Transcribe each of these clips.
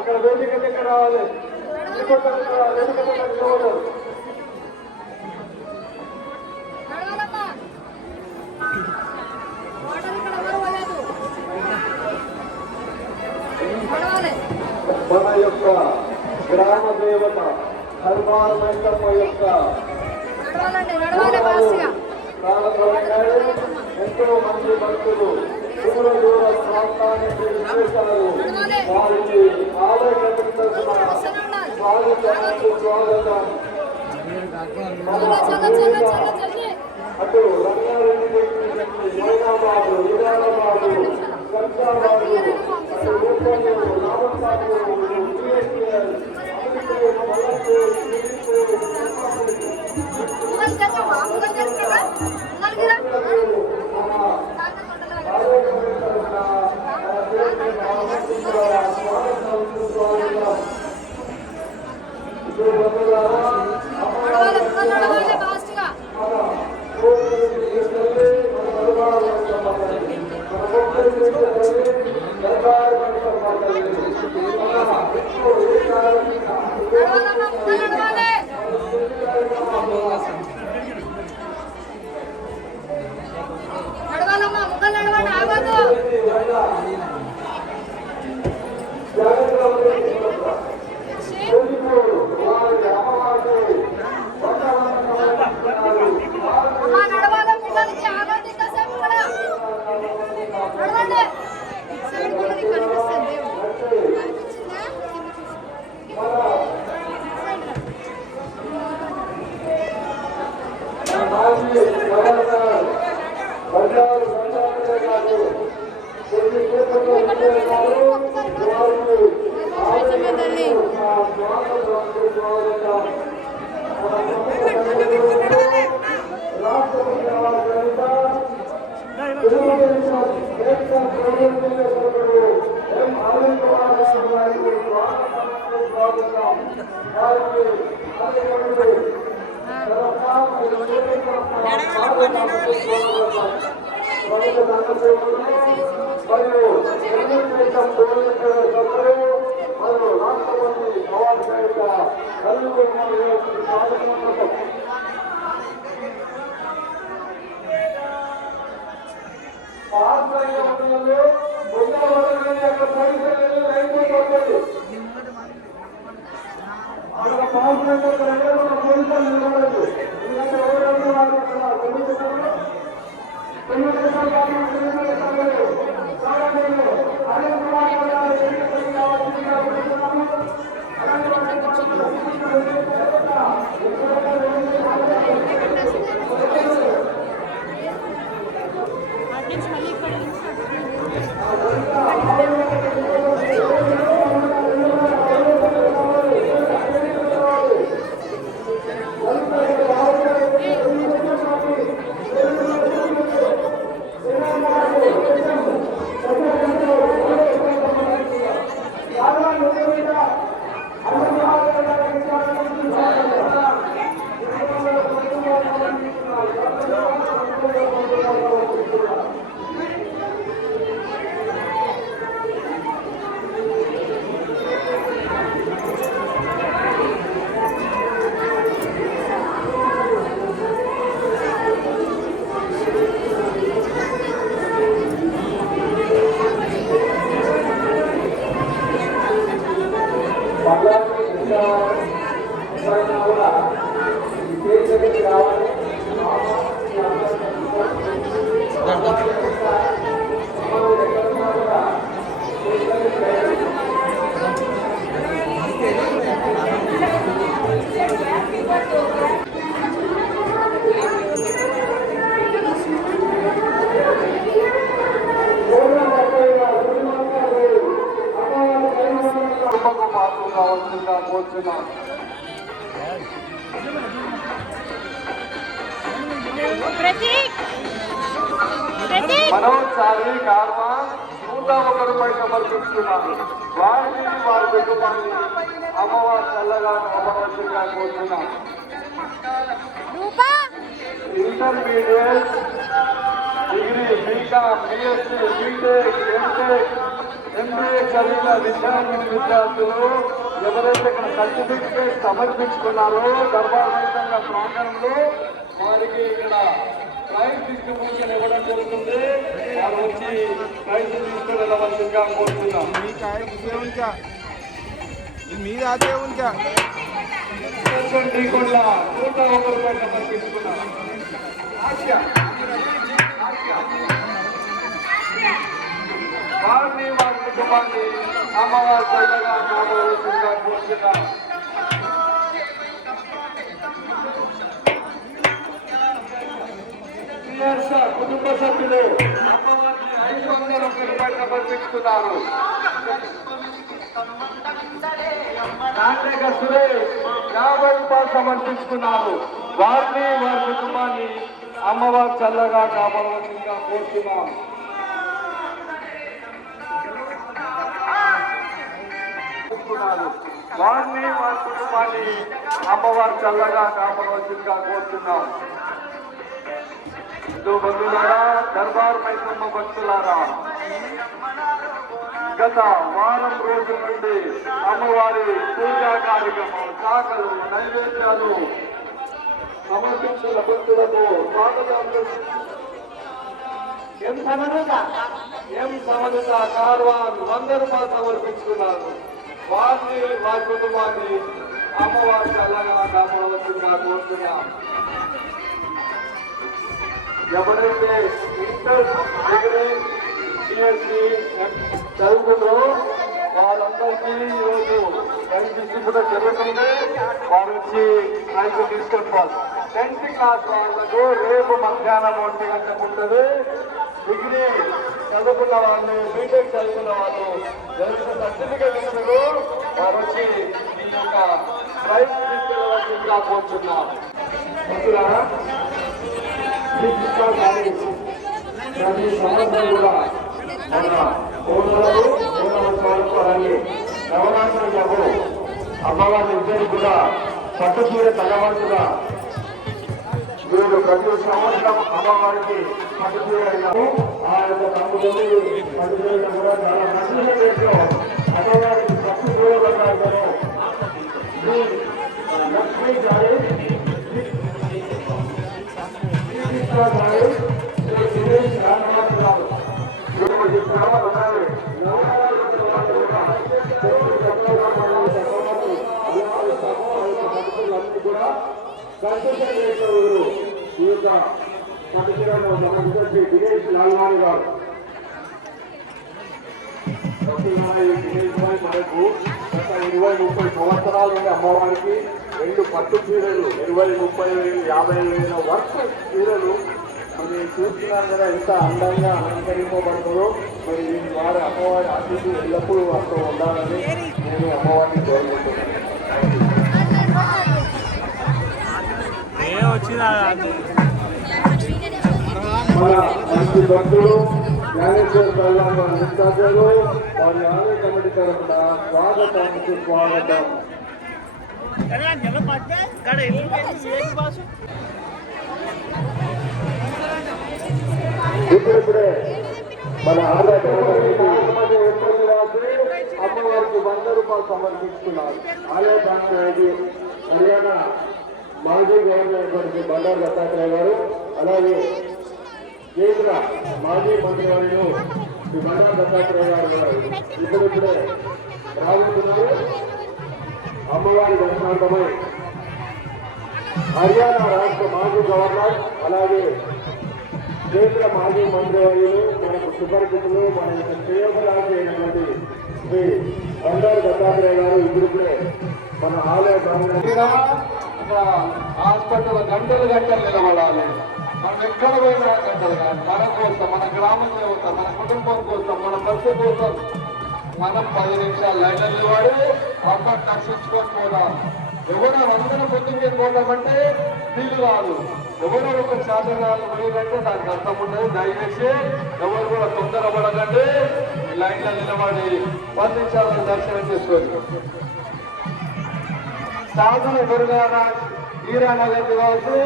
ఇక్కడ వేదిక దగ్గర రావాలి. మన యొక్క గ్రామ దేవత హనుమాన్ మైసమ్మ యొక్క ఎంతో మంది భక్తులు దూర దూర ప్రాంతానికి విశేషాలు వారికి ఆలయ స్వాగతం. అటు రంగారెడ్డి మైనాబాదు, నిజామాబాదు, గంజాబాదు, అటు రూపంలో రామసాగు, మనోజ్ సారి కార్మ 101 రూపాయలు సమర్పిస్తున్నారు. వారికి వారి కుటుంబాన్ని అమ్మవారి చల్లగా అమరవలసిందిగా కోరుతున్నాం. Intermediate, degree, BCom, BSc, BTech, MTech MBA చదివిన విద్యార్థులు ఎవరైతే ఇక్కడ సర్టిఫికేట్ సమర్పించుకున్నారో దర్బార్ మైదాన ప్రాంగణంలో వారికి ఇక్కడ ప్రైజ్ డిస్ట్రిబ్యూషన్ ఇవ్వడం జరుగుతుంది. వారు వచ్చి ప్రైజ్ తీసుకుని వెళ్ళవలసిందిగా కోరుతున్నాం. మీద అదే ఉంచా శ్రీకొండ 101 రూపాయలు సమర్పించుకున్నాం. వారిని వారి కుటుంబాన్ని అమ్మవారి చల్లగా కాపాడవలసిందిగా కోరుతున్నాం. కుటుంబ సభ్యులు అమ్మవారికి 501 రూపాయలు సమర్పించుకున్నారు. నాటక సురేష్ 50 రూపాయలు సమర్పించుకున్నారు. వారిని వారి కుటుంబాన్ని అమ్మవారి చల్లగా కాపాడవలసిందిగా కోరుతున్నాం. వారిని వారి కుటుంబాన్ని అమ్మవారి చల్లగా కాపాడవలసిందిగా కోరుతున్నాం. హిందూ బంధువులారా, దర్బార్ మైసమ్మ భక్తులారా, గత వారం రోజుల నుండి అమ్మవారి పూజా కార్యక్రమం శాఖలు నైవేద్యాలు సమర్పించిన భక్తులకు స్వాగతం. ఎం సమన్విత కార్వాన్ 100 రూపాయలు సమర్పించుకున్నారు. వారిని వారి కుటుంబాన్ని అమ్మవారి చల్లగా కాపాడవలసిందిగా కోరుతున్నాం. ఎవరైతే ఇంటర్ డిగ్రీ సిఎస్సి చదువుతున్నారో వారందరికీ ఈరోజు ప్రైజ్ డిస్ట్రిబ్యూషన్ జరుగుతుంది. వారు వచ్చి ప్రైజ్ తీసుకెళ్ళిపోవాలి. 10th క్లాస్ వాళ్ళకు రేపు మధ్యాహ్నం 1 గంటకు ఉంటుంది. డిగ్రీ చదువుకున్న వాళ్ళు, బీటెక్ చదువుకున్న వాళ్ళు జరుగుతున్న సర్టిఫికేట్ ఇస్తున్నారు. వారు వచ్చి ఈ యొక్క ప్రైజ్ తీసుకెళ్ళవలసిందిగా కోరుతున్నాం. ప్రతి సంవత్సరం కూడా మన నవరాత్రులకు అమ్మవారి ఇద్దరు కూడా పట్టుచీర తలవంతుగా వీరు ప్రతి సంవత్సరం అమ్మవారికి పట్టుచీర అయినాము. ఆ యొక్క తమ్ముడు పట్టుచీర కూడా చాలా మంచి రేట్లో అమ్మవారికి పట్టు పూర్వకంగా లక్ష్మీ గారు దినేష్ లాల్నాథ్ గారు మనకు గత 20-30 సంవత్సరాల నుండి అమ్మవారికి 2 పట్టు చీరలు 20-30-50 వర్క్ చీరలు మీరు చూస్తున్నారు కదా, ఎంత అందంగా అలంకరింపబడుతుందో. మరి దీని వారి అమ్మవారి ఆశీస్సు ఎల్లప్పుడూ అక్కడ ఉండాలని నేను అమ్మవారిని కోరుకుంటున్నాను. మన మంచి భక్తులు జ్ఞానేశ్వర కళ్యాణ నిష్ఠాలు వారి ఆలయ కమిటీ తరఫున స్వాగతానికి స్వాగతం. ఇప్పుడిప్పుడే మన ఆలయ అమ్మవారికి 100 రూపాయలు సమర్పించుకున్నారు. ఆలయ బ్యాంక్ హర్యానా మాజీ గవర్నర్ బండారు దత్తాత్రేయ గారు, అలాగే కేంద్ర మాజీ మంత్రివర్యులు శ్రీ బండారు దత్తాత్రేయ గారు ఇప్పుడిప్పుడే రాబోతున్నారు. అమ్మవారి దర్శనార్థమై హర్యానా రాష్ట్ర మాజీ గవర్నర్, అలాగే కేంద్ర మాజీ మంత్రివర్యులు, మనకు సుపరిచితులు, మన యొక్క శ్రేయోభిలాషి అయినటువంటి శ్రీ బండారు దత్తాత్రేయ గారు ఇప్పుడిప్పుడే మన ఆలయ హాస్పిటల్ గంటలు నిలబడాలి. మనం ఎక్కడ పోయినా గంటలు కాదు. మన కోసం, మన గ్రామం దేవత, మన కుటుంబం కోసం, మన బస్సు కోసం మనం 10 నిమిషాలు లైన్లో నిలబడి అక్కడ రక్షించుకొని పోదాం. ఎవరో 100 పొద్దుకే పోతామంటే వీలు కాదు. ఎవరో ఒక శాతనాలు పోయిందంటే దానికి అర్థం ఉండదు. దయచేసి ఎవరు కూడా తొందరపడకండి. లైన్లో నిలబడి 10 నిమిషాలను దర్శనం చేసుకోండి. సాధన దుర్గారాజ్ హీరానగర్ నివాసి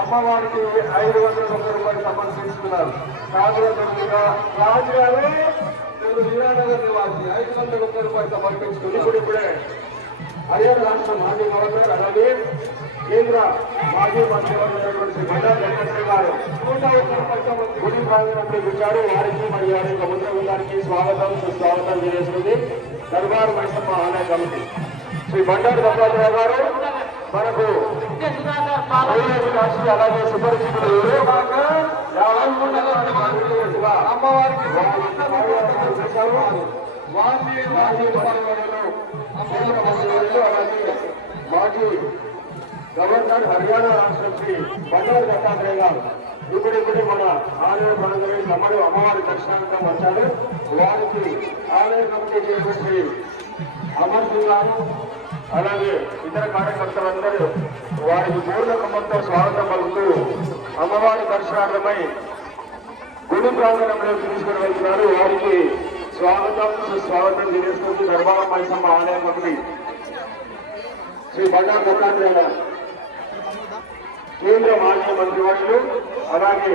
అమ్మవారికి 501 రూపాయలు సమర్పించుకున్నారు. సాధన దుర్గా రాజు గారు వీరానగర్ నివాసి 501 రూపాయలు సమర్పించుకుని ఇప్పుడే హర్యానా రాష్ట్ర మాజీ గవర్నర్ అలాగే కేంద్ర మాజీ మంత్రివర్గమైనటువంటి శ్రీ బండా వెంకటరెడ్డి గారు 101 రూపాయలు గుడి ప్రాంగణంలో ఇచ్చారు. వారికి మరియు వారి యొక్క ముద్ర బృందానికి స్వాగతం సుస్వాగతం తెలియజేస్తుంది దర్బార్ మైసమ్మ ఆలయ కమిటీ. శ్రీ బండారు దత్తాత్రేయ గారు మనకు అలాగే సుపరిచితులు అమ్మవారికి అలాగే మాజీ గవర్నర్ హర్యానా రాష్ట్రం శ్రీ బండారు దత్తాత్రేయ గారు ఇప్పుడు మన ఆలయ ప్రాంగణం తమ్ముడు అమ్మవారి దర్శనార్థం వచ్చారు. వారికి ఆలయ కమిటీ చైర్మన్ శ్రీ అమర్ సింగ్ గారు అలాగే ఇతర కార్యకర్తలందరూ వారికి పూర్ణ కుటుంబంతో స్వాగతం పలుకుతూ అమ్మవారి దర్శనార్థమై గుడి ప్రాంగణంలో తీసుకుని వెళ్తున్నారు. వారికి స్వాగతం సుస్వాగతం తెలియజేస్తుంది దర్బార్ మైసమ్మ ఆలయ కమిటీ. శ్రీ బండారు దత్తాత్రేయ గారు కేంద్ర మాజీ మంత్రివర్యులు అలాగే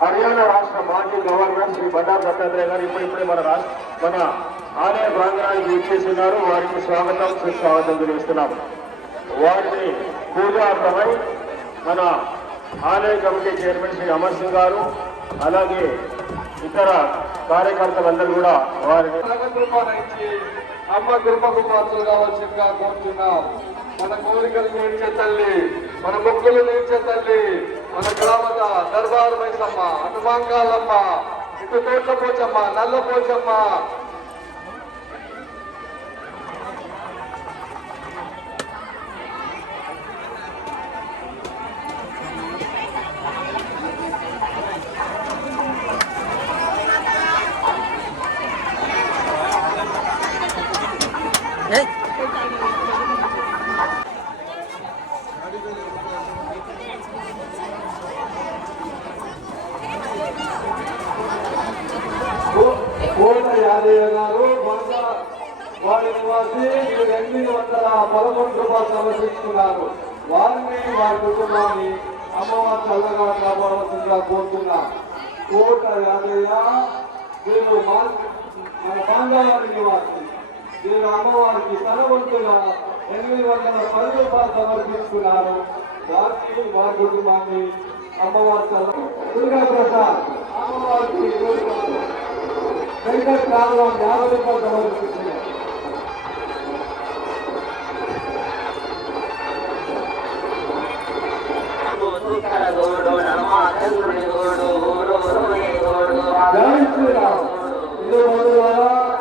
హర్యానా రాష్ట్ర మాజీ గవర్నర్ శ్రీ బండారు దత్తాత్రేయ గారు ఇప్పుడిప్పుడే మన ఆలయ ప్రాంగణానికి ఇచ్చేస్తున్నారు. వారికి స్వాగతం సుస్వాగతం తెలియజేస్తున్నాం. వారిని పూజార్థమై మన ఆలయ కమిటీ చైర్మన్ శ్రీ అమర్ సింగ్ గారు అలాగే ఇతర కార్యకర్తలందరూ కూడా వారిని అమ్మ కృపకు పాత్రలు కావాల్సిందిగా కోరుతున్నాం. మన కోరికలు తీర్చే తల్లి, మన మొక్కులు తీర్చే తల్లి, మన గ్రామద దర్బారు మైసమ్మ, అటు మంగాలమ్మ, ఇటు తోట్ల పోచమ్మ, నల్ల పోచమ్మ, కోట యాదయ్య గారు వారి నివాసి 811 రూపాయలు సమర్పించుకున్నారు. వారిని వారి కుటుంబాన్ని అమ్మవారి చల్లగా కాపాడవలసిందిగా కోరుతున్నా. కోట యాదయ్య వీరు మన బాంగావారి నివాసి వీరు అమ్మవారికి తనవంతుగా 810 రూపాయలు సమర్పించుకున్నారు. వారికి వారి కుటుంబాన్ని అమ్మవారి చల్ల దుర్గా ప్రసాద్ అమ్మవారికి వెంకట రాఘవం 50 రూపాయలు సమర్పించారు.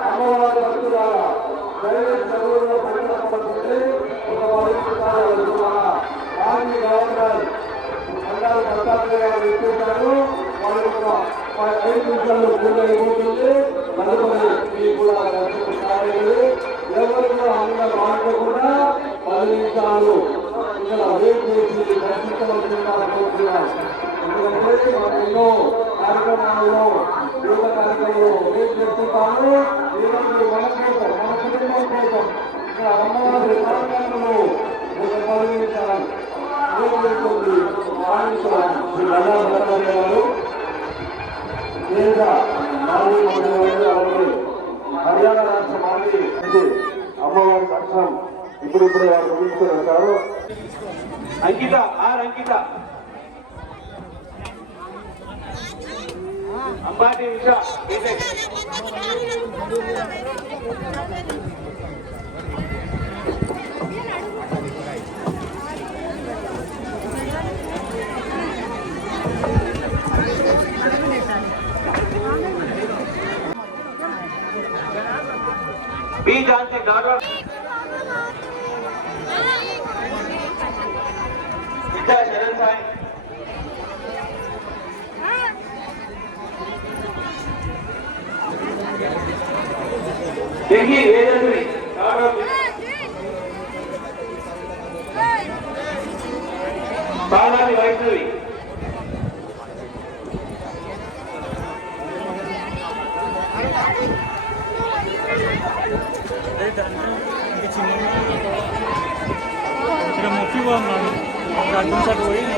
అమ్మవారి భక్తులారా ప్రైవేట్ చదువుల్లో పరిణామపడుతుంటే ఒక గవర్నర్ బండారు దత్తాత్రేయ గారు ఇచ్చేశారు. వాళ్ళు 5 నిమిషాల్లో పూజ అయిపోతుంది. తదుపరి మీ కూడా ఎవరు కూడా అందరూ మాట్లాడకుండా 10 నిమిషాలు ఇక్కడ వెయిట్ చేసి దర్శించవలసిందిగా కోరుతున్నాం. ఎందుకంటే మనం ఎన్నో కార్యక్రమాల్లో యోగ కార్యక్రమంలో వెయిట్ చేస్తుంటాము. ఈరోజు మన కోసం మన కుటుంబం కోసం ఇక్కడ అమ్మవారి ప్రాంగణంలో ఒక 10 నిమిషాలు హర్యానా రాష్ట్ర మాజీ అమ్మవారి దర్శనం ఇప్పుడిప్పుడే వారు ముగించుకుని వెళ్తారు. అంకిత అంకిత అంబాటి ఉషా बी जानती डॉक्टर गीता शरण साई देखिए वेदश्री डॉक्टर बालाजी वैष्णवी मोठी गार्डनसाठी होईल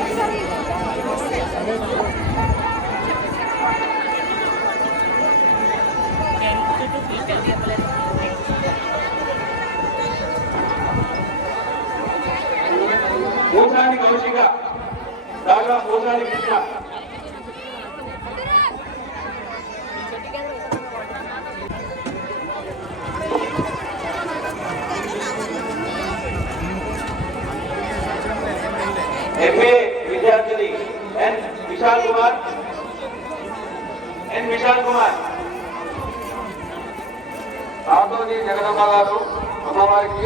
పోసాని కౌశిక దాకా పోసాని కృష్ణ ఎంఏ విద్యార్థిని ఎన్ విశాల్ కుమార్ ఆటోని జగదమ్మ గారు అమ్మవారికి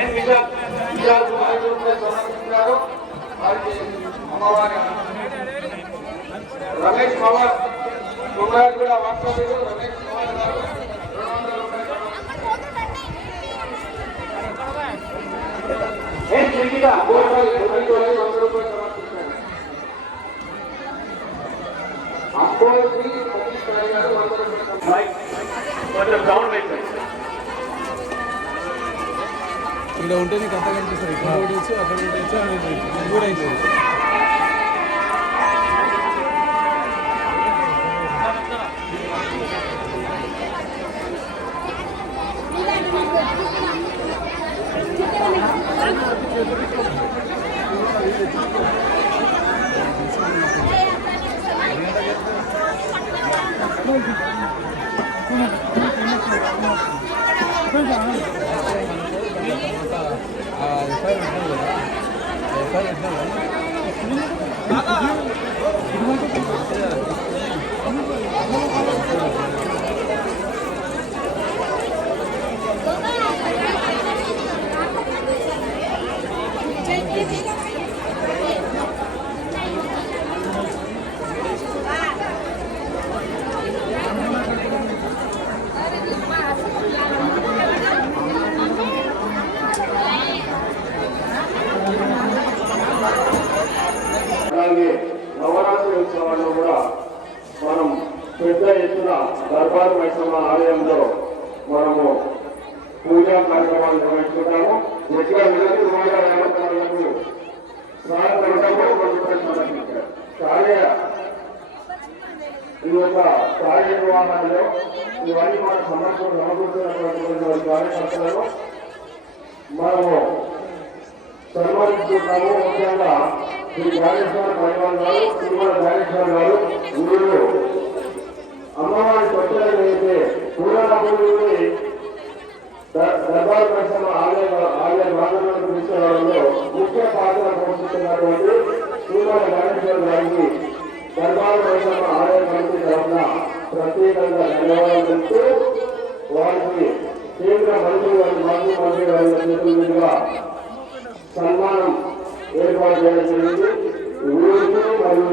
ఎన్ విశాల్ కుమార్ సమర్పించారు వారికి అమ్మవారి రమేష్ పవార్ కుమార్ కూడా వాస్తవ్యులు రమేష్ పవార్ గారు 200 రూపాయలు సమర్పించారు. ఇక్కడ ఉంటే నీకు అంత కనిపిస్తుంది. ఇక్కడ ఉండొచ్చు, అక్కడ ఉండొచ్చు, అది కూడా అవుతుంది. నవరాత్రి ఉత్సవాల్లో కూడా మనం పెద్ద ఎత్తున దర్బార్ మైసమ్మ ఆలయంలో మనము పూజా కార్యక్రమాలు నిర్వహించుకుంటాము. ఎక్కడ ఈ యొక్క కార్యక్రమాలలో ఇవన్నీ మన సమకూర్చున్నటువంటి కార్యకర్తలను మనము సన్మానిస్తున్నాము. ముఖ్యంగా శ్రీ జ్ఞానేశ్వర పరివారం గారు, శ్రీమల జ్ఞానేశ్వర గారు గురువులు అమ్మవారి స్వచ్ఛతలు అయితే పూర్ణాపూర్ణి దర్బార్ మైసమ్మ ఆలయ భాగంలోకి తీసుకురావడంలో ముఖ్య పాత్ర పోషిస్తున్నటువంటి శ్రీమల జ్ఞానేశ్వర గారికి దర్బార్ మైసమ్మ ఆలయ కమిటీ తరఫున ప్రత్యేకంగా ధన్యవాదాలు తెలుపుతూ వారికి కేంద్ర మంత్రి గారి మాజీ మంత్రి గారి చేతుల మీదుగా సన్మానం ఏర్పాటు చేయడం జరిగింది. ఊరికి మరియు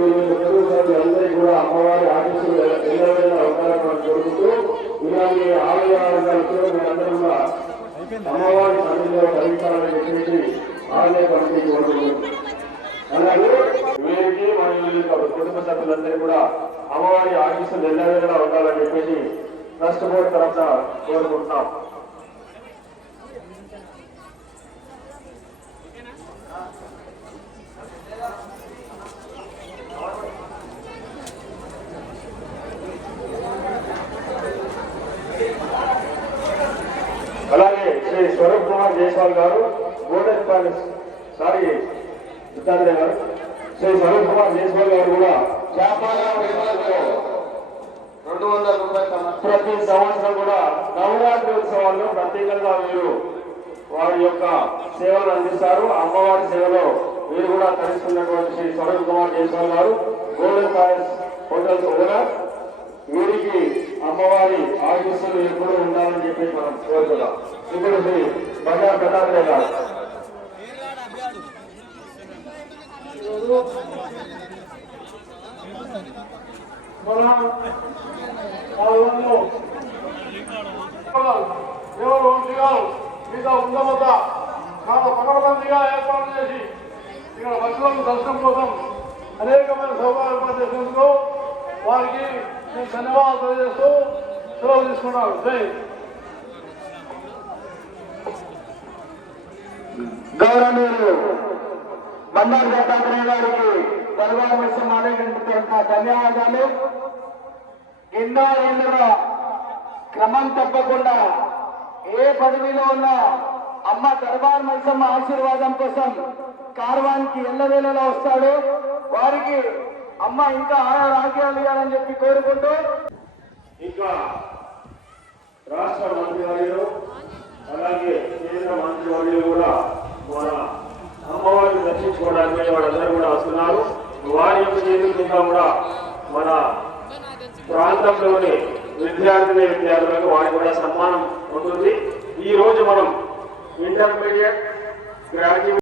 అందరికీ కూడా అమ్మవారి ఆశీస్సులు ఎల్లవేళ అవకాశాలను కోరుకుంటూ ఇలాంటి ఆలయాలు కూడా మీరందరూ కూడా అమ్మవారి సన్నిధిలో కలిగించాలని చెప్పేసి ఆలయ కమిటీకి కోరుకుంటున్నాం. అలాగే వీరికి మరియు కుటుంబ సభ్యులందరూ కూడా అమ్మవారి ఆశీస్సులు ఎల్లవేళ ఉండాలని చెప్పేసి ట్రస్ట్ బోర్డు తరఫున కోరుకుంటున్నాం. అలాగే శ్రీ స్వరూప్ కుమార్ జైస్వాల్ గారు గోల్డెన్ ప్యాలెస్ గారు శ్రీ స్వరూప్ కుమార్ జైస్వాల్ గారు కూడా 200 రూపాయలు ప్రతి సంవత్సరం కూడా నవరాత్రి ఉత్సవాల్లో ప్రత్యేకంగా వీరు వారి యొక్క సేవలు అందిస్తారు. అమ్మవారి సేవలో వీరు కూడా తరిస్తున్నటువంటి శ్రీ స్వరూప్ కుమార్ జైస్వాల్ గారు గోల్డెన్ ప్యాలెస్ హోటల్స్ ఓనర్. వీరికి అమ్మవారి ఆశీస్సులు ఎప్పుడూ ఉండాలని చెప్పి మనం కోరుతున్నాం. ఇప్పుడు శ్రీ బంగారు దత్తాత్రేయ గారు మీద ఉండవద్ద చాలా పకడ్బందీగా ఏర్పాటు చేసి ఇక్కడ భక్తులకు దర్శనం కోసం అనేకమైన సౌకర్యాలు చేసేందుకు వారికి నేను ధన్యవాదాలు తెలియజేస్తూ సెలవు తీసుకున్నాను. జై గౌరవనీయులు బండారు దత్తాత్రేయ గారికి దర్బార్ మైసమ్మ ధన్యవాదాలు. ఎన్నో ఏళ్ళుగా క్రమం తప్పకుండా ఏ పదవిలో ఉన్న అమ్మ దర్బార్ మైసమ్మ ఆశీర్వాదం కోసం కార్వాన్కి ఎల్లవేళలా వస్తాడు. వారికి అమ్మ ఇంకా ఆరోగ్యాలు ఇవ్వాలని చెప్పి కోరుకుంటూ ఇంకా రాష్ట్ర మంత్రివర్యులు అలాగే కేంద్ర మంత్రివర్యులు కూడా మన అమ్మవారిని దర్శించుకోవడానికి వాళ్ళందరూ కూడా వస్తున్నారు. వారి యొక్క చేతులతో కూడా మన ప్రాంతంలోని విద్యార్థులకు వారికి కూడా సన్మానం ఉంటుంది. ఈ రోజు మనం ఇంటర్మీడియట్ గ్రాడ్యుయేట్